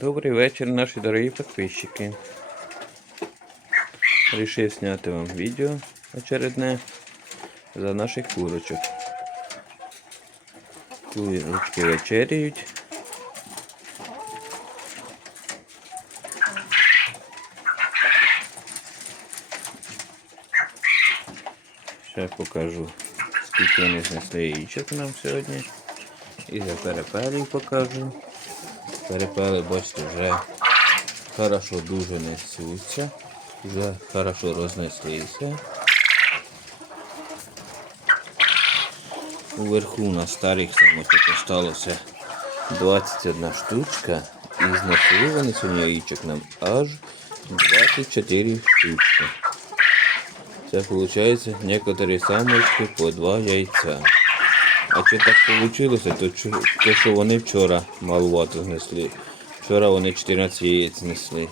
Добрий вечір, наші дорогі підписчики. Рішив зняти вам відео очередне за наших курочок. Курочки вечеряють. Ще покажу, скільки вони знесли яєчок нам сьогодні. І за перепелів покажу. Перепели, бачите, вже хорошо дуже несуться. Вже хорошо рознеслися. Уверху на старих самоток осталося 21 штучка. І знесли вони сьогодні яєчок нам аж 24 штучки. Це виходить некоторі самочки по 2 яйця. А що так вийшло, то, то що вони вчора малувато знесли. Вчора вони 14 яєць знесли.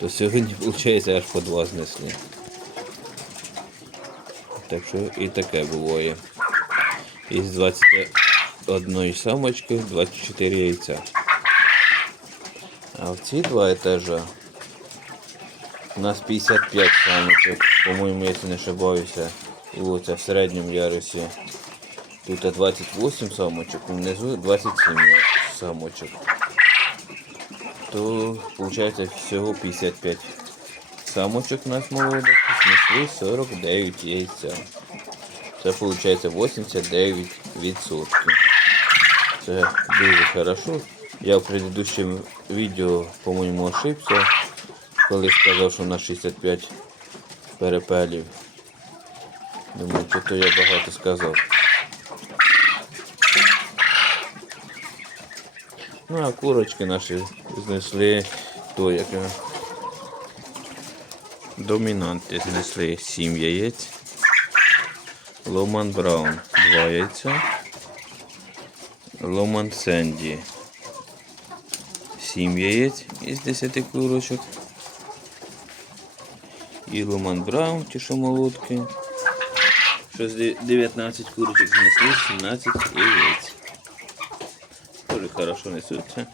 То сьогодні, виходить, аж по 2 знесли. Так що і таке буває. Із 21 самочки 24 яйця. А в ці два етажа у нас 55 самочок, по-моєму, якщо не ошибаюся. І оце в середньому ярусі. Тут 28 самочок, внизу 27 я- самочок. То виходить всього 55 самочок у нас молодок, знесли 49 яйця. Це виходить 89%. Це дуже хорошо. Я в предыдущем відео, по-моєму, ошибся, коли сказав, що на 65 перепелів. Думаю, що то я багато сказав. Ну, а курочки наші знесли то як його, домінанти знесли 7 яєць. Ломан Браун 2 яйця. Ломан Сенді 7 яєць із 10 курочок. І Ломан Браун, ті що молодки. Що з де- 19 курочок знесли 17 яєць. Хорошо несутся.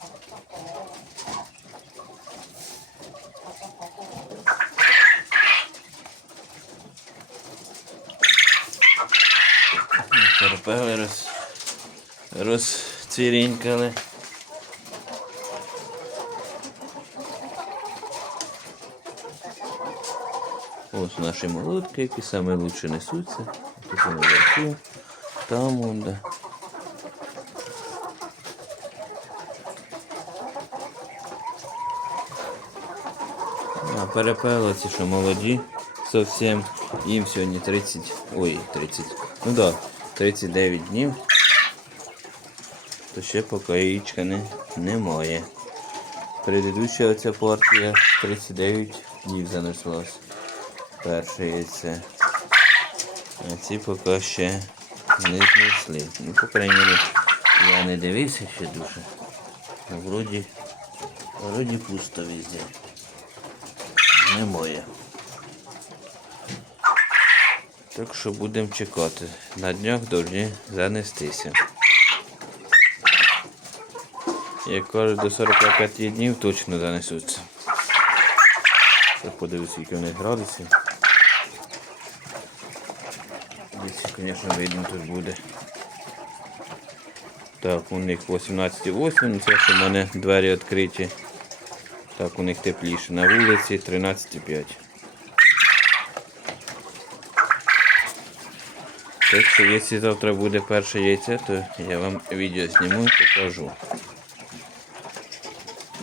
Перепели роз, розцвірінькали. Ось наші молодки, які саме несуться. Тут вони вверху, там вон, да. А перепели ці, що молоді, зовсім їм сьогодні 30, ой, 30, ну да, 39 днів. То ще поки яєчка не, немає. Предыдуща оця партія 39 днів занеслась. Перше яйце. А ці поки ще не знесли. Ну, по крайній мірі, я не дивився ще дуже. Вроді, вроді пусто везде. Немає. Так що будемо чекати. На днях повинні занестися. Як кажуть, до 45 днів точно занесуться. Так подивлюсь, скільки в них градусів. Десь, звісно, видно тут буде. Так, у них 18,8, це що в мене двері відкриті. Так, у них тепліше. На вулиці 13,5. Так що, якщо завтра буде перше яйце, то я вам відео зніму і покажу.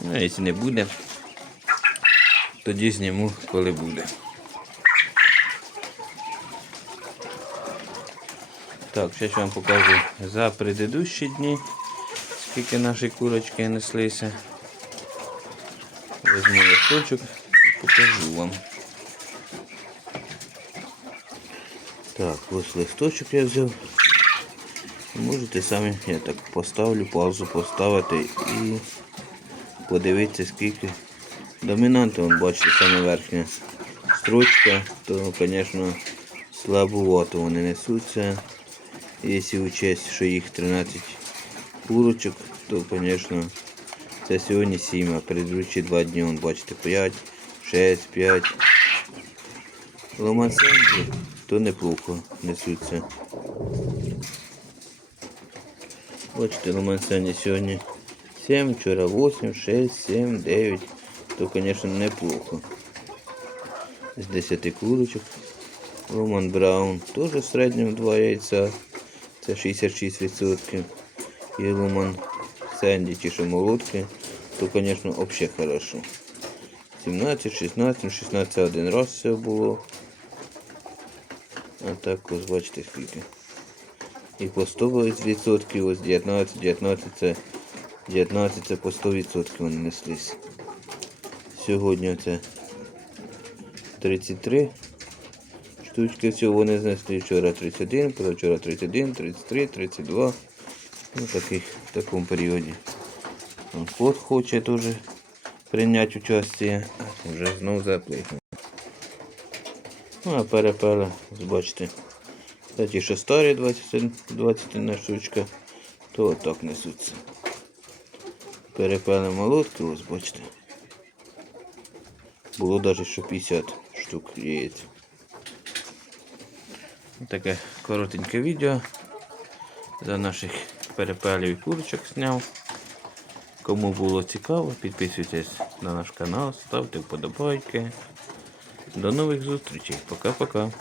Ну, якщо не буде, тоді зніму, коли буде. Так, зараз вам покажу за предыдущі дні, скільки наші курочки неслися. Візьму листочок і покажу вам. Так, ось листочок я взяв. Можете самі, я так поставлю, паузу поставити і подивитися скільки. Домінанти, вон, бачите, саме верхня строчка, то, звісно, слабовато вони несуться. Якщо учесть, що їх 13 курочок, то, звісно, Це сьогодні 7, а передруючі 2 дні, он, бачите, 5, 6, 5. Ломансенки, то неплохо несуться. Бачите, ломансені сьогодні 7, вчора 8, 6, 7, 9. То, звісно, неплохо. З 10 курочок. Роман Браун теж в середньому 2 яйця. Це 66%. І Луман Сенді, ті, що молодки, то, звісно, взагалі хорошо. 17, 16, 16 один раз все було. А так ось бачите скільки. І по 100%, ось 19, 19 це 19 це по 100% вони неслись. Сьогодні це 33 штучки всього вони знесли вчора 31, позавчора 31, 33, 32. Ну, таких, в такому періоді. Кот хоче теж прийняти участь, вже знов запликнув. Ну, а перепела, бачите. Кстати, що старі 20, 21 штучка, то отак несуться. Перепели молотки, ось бачите. Було навіть що 50 штук яєць. Таке коротеньке відео за наших перепелів і курочок зняв. Кому було цікаво, підписуйтесь на наш канал, ставте вподобайки. До нових зустрічей. Пока-пока.